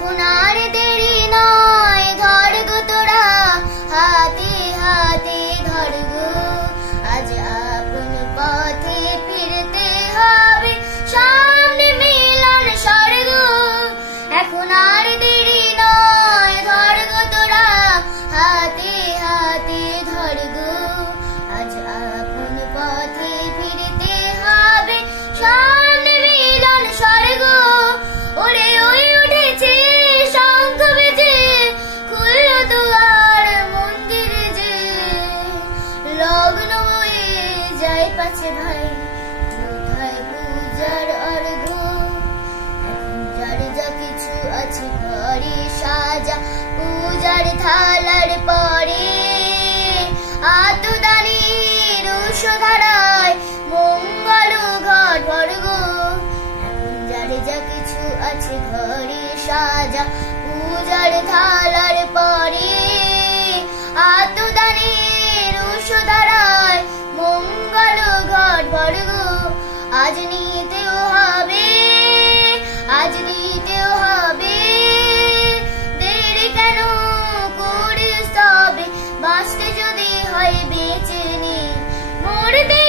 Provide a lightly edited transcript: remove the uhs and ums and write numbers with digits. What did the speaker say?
এখন আর দেরি নয়, ধর গো তোরা হাতে হাতে ধর গো, আজ আপন পথে ফিরতে হবে, সামনে মিলন স্বর্গ। এখন আর দেরি নয়, ধর গো তোরা হাতে হাতে ধর গো, আজ আপন পথে ফিরতে হবে, সামনে মিলন স্বর্গ। ওরে ওই উঠেছে শঙ্খ বেজে, খুলল দুয়ার মন্দির যে, লগ্ন হয়ে যায় পাছে ভাই, কোথায় পূজার অর্ঘ। এখন যার যা কিছু আছে ঘরে সাজা, পূজার থালার পরে আত্মদানের উষধারায় মঙ্গল ঘট ভর গো। এখন যার যা কিছু আছে ঘরে সাজা, পূজার থালার পরে আত্মদানের উষধারায় মঙ্গল ঘট ভর গো। আজ নিতেও হবে, আজ নিতেও হবে, দেরি কেন করিস তবে, বাঁচতে যদি হয় বেঁচে নে, মরতে